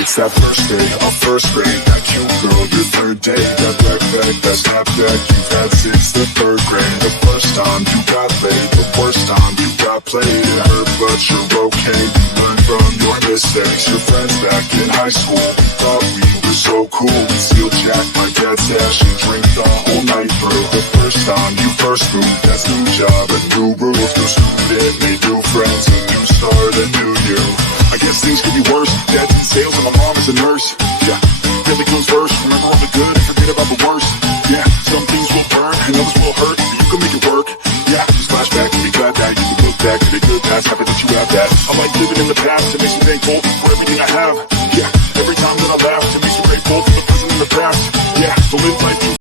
It's that first day of first grade, that cute girl, your third date, that backpack, that snapback you've had since the third grade. The first time you got laid, the worst time you got played. It hurt, but you're okay, you learn from your mistakes. Your friends back in high school, we thought we were so cool. We steal Jack, my dad's stash, and drink the whole night through. The first time you first moved, that's new job and new rules. New student, made new friends, a new start, a new you. I guess things could be worse. Dad's in sales and my mom is a nurse. Yeah, really comes first. Remember all the good and forget about the worst. Yeah, some things will burn and others will hurt, but you can make it work. Yeah, just flashback and be glad that you can look back to the good past. Happy that you have that. I like living in the past. It makes me thankful for everything I have. Yeah, every time that I laugh, it makes me grateful for the present and the past. Yeah, so live life.